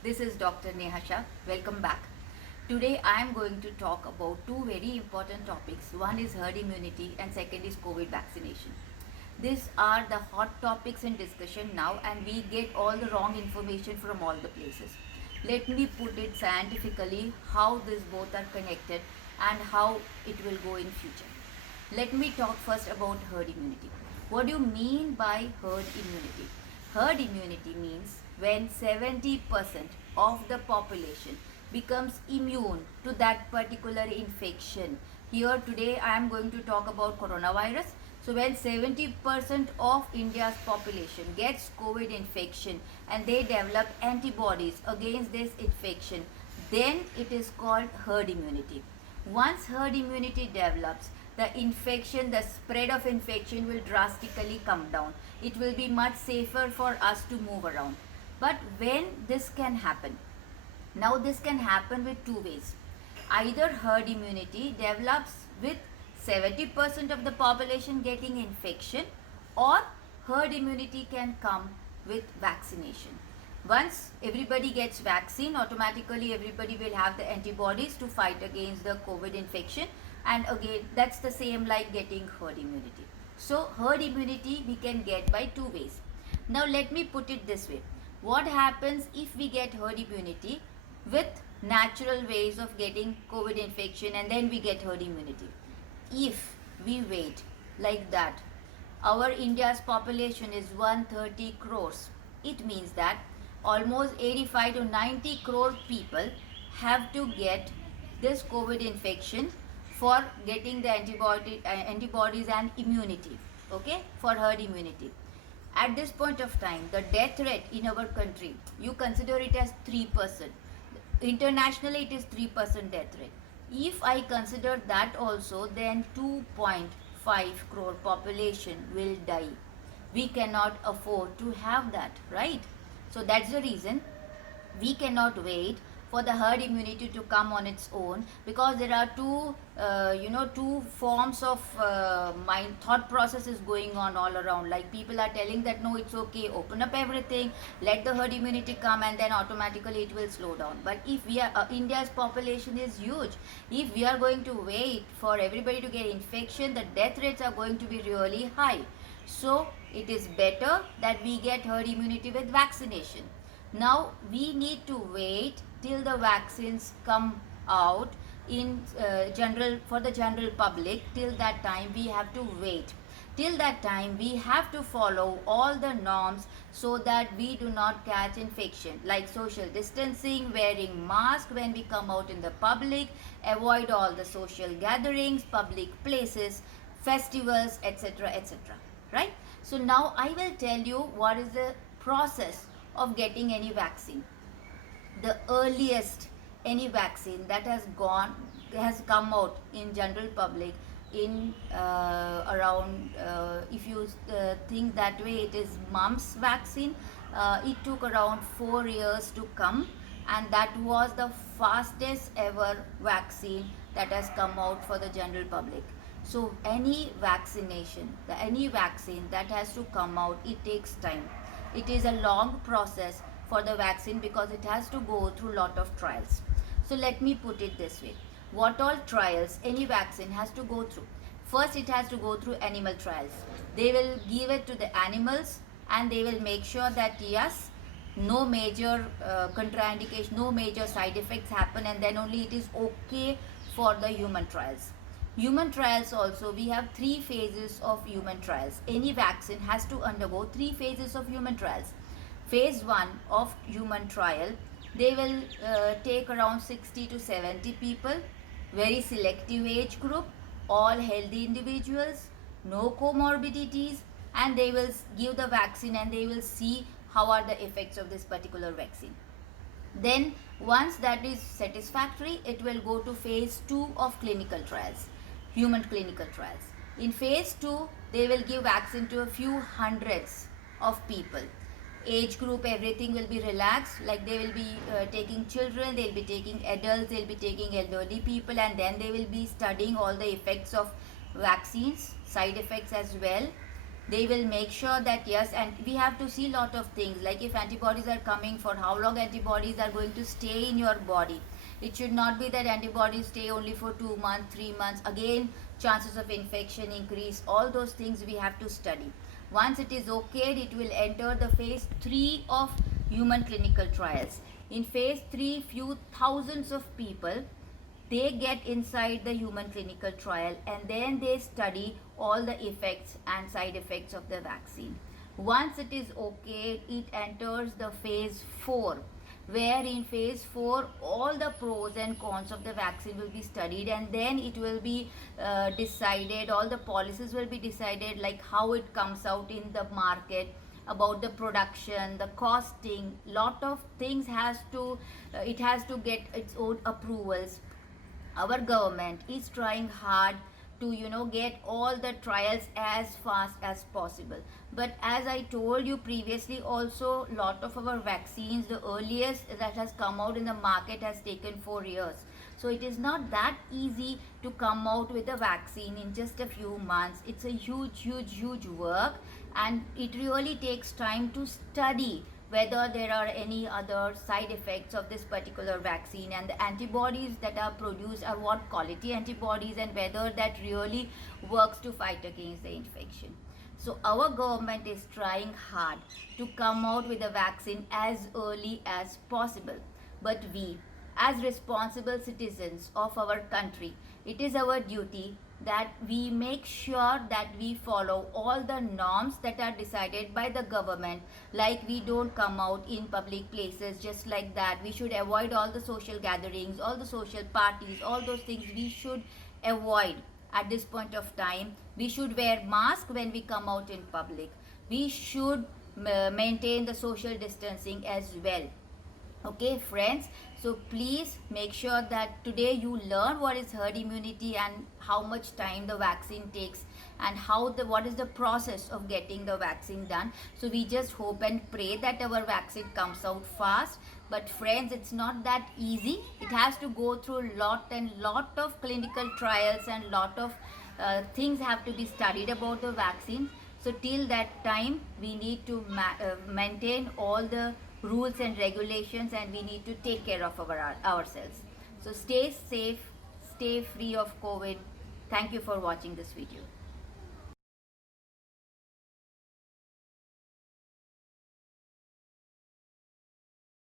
This is Dr. Neha Shah. Welcome back. Today I am going to talk about two very important topics. One is herd immunity and second is COVID vaccination. These are the hot topics in discussion now and we get all the wrong information from all the places. Let me put it scientifically how these both are connected and how it will go in future. Let me talk first about herd immunity. What do you mean by herd immunity? Herd immunity means when 70% of the population becomes immune to that particular infection. Here today I am going to talk about coronavirus. So when 70% of India's population gets COVID infection and they develop antibodies against this infection, then it is called herd immunity. Once herd immunity develops, the infection, the spread of infection will drastically come down. It will be much safer for us to move around. But when this can happen? Now this can happen with two ways. Either herd immunity develops with 70% of the population getting infection, or herd immunity can come with vaccination. Once everybody gets vaccine, automatically everybody will have the antibodies to fight against the COVID infection, and again that's the same like getting herd immunity. So herd immunity we can get by two ways. Now let me put it this way. What happens if we get herd immunity with natural ways of getting COVID infection and then we get herd immunity? If we wait like that, our India's population is 130 crores. It means that almost 85 to 90 crore people have to get this COVID infection for getting the antibodies and immunity, okay, for herd immunity. At this point of time, the death rate in our country, you consider it as 3%. Internationally, it is 3% death rate. If I consider that also, then 2.5 crore population will die. We cannot afford to have that, right? So that's the reason we cannot wait for the herd immunity to come on its own, because there are two forms of mind thought processes going on all around. Like people are telling that no, it's okay, open up everything, let the herd immunity come, and then automatically it will slow down. But if we are India's population is huge, if we are going to wait for everybody to get infection, the death rates are going to be really high. So it is better that we get herd immunity with vaccination. Now we need to wait till the vaccines come out in general for the general public. Till that time we have to wait. Till that time we have to follow all the norms so that we do not catch infection, like social distancing, wearing mask when we come out in the public, avoid all the social gatherings, public places, festivals, etc., etc. Right? So now I will tell you what is the process of getting any vaccine. The earliest any vaccine that has come out in general public in around if you think that way, it is mumps vaccine. It took around 4 years to come, and that was the fastest ever vaccine that has come out for the general public. So any vaccination, any vaccine that has to come out, it takes time. It is a long process for the vaccine because it has to go through lot of trials. So let me put it this way. What all trials any vaccine has to go through? First, it has to go through animal trials. They will give it to the animals and they will make sure that yes, no major contraindication, no major side effects happen, and then only it is okay for the human trials. Human trials also, we have 3 phases of human trials. Any vaccine has to undergo 3 phases of human trials. Phase 1 of human trial, they will take around 60 to 70 people, very selective age group, all healthy individuals, no comorbidities, and they will give the vaccine and they will see how are the effects of this particular vaccine. Then once that is satisfactory, it will go to phase 2 of clinical trials, human clinical trials. In phase 2, they will give vaccine to a few hundreds of people. Age group, everything will be relaxed, like they will be taking children, they will be taking adults, they will be taking elderly people, and then they will be studying all the effects of vaccines, side effects as well. They will make sure that yes, and we have to see lot of things like if antibodies are coming, for how long antibodies are going to stay in your body. It should not be that antibodies stay only for 2 months, 3 months. Again, chances of infection increase. All those things we have to study. Once it is okayed, it will enter the phase 3 of human clinical trials. In phase 3, few thousands of people, they get inside the human clinical trial, and then they study all the effects and side effects of the vaccine. Once it is okay, it enters the phase 4, where in phase 4 all the pros and cons of the vaccine will be studied, and then it will be decided, all the policies will be decided, like how it comes out in the market, about the production, the costing, lot of things has to it has to get its own approvals. Our government is trying hard to get all the trials as fast as possible. But as I told you previously also, lot of our vaccines, the earliest that has come out in the market has taken 4 years. So it is not that easy to come out with a vaccine in just a few months. It's a huge work, and it really takes time to study whether there are any other side effects of this particular vaccine, and the antibodies that are produced are what quality antibodies, and whether that really works to fight against the infection. So our government is trying hard to come out with a vaccine as early as possible. But we, as responsible citizens of our country, it is our duty that we make sure that we follow all the norms that are decided by the government. Like, we don't come out in public places just like that. We should avoid all the social gatherings, all the social parties, all those things we should avoid at this point of time. We should wear mask when we come out in public. We should maintain the social distancing as well. Okay friends, so please make sure that today you learn what is herd immunity and how much time the vaccine takes, and what is the process of getting the vaccine done. So we just hope and pray that our vaccine comes out fast. But friends, it's not that easy. It has to go through lot of clinical trials, and lot of things have to be studied about the vaccine. So till that time, we need to maintain all the rules and regulations, and we need to take care of ourselves. So stay safe, stay free of COVID. Thank you for watching this video.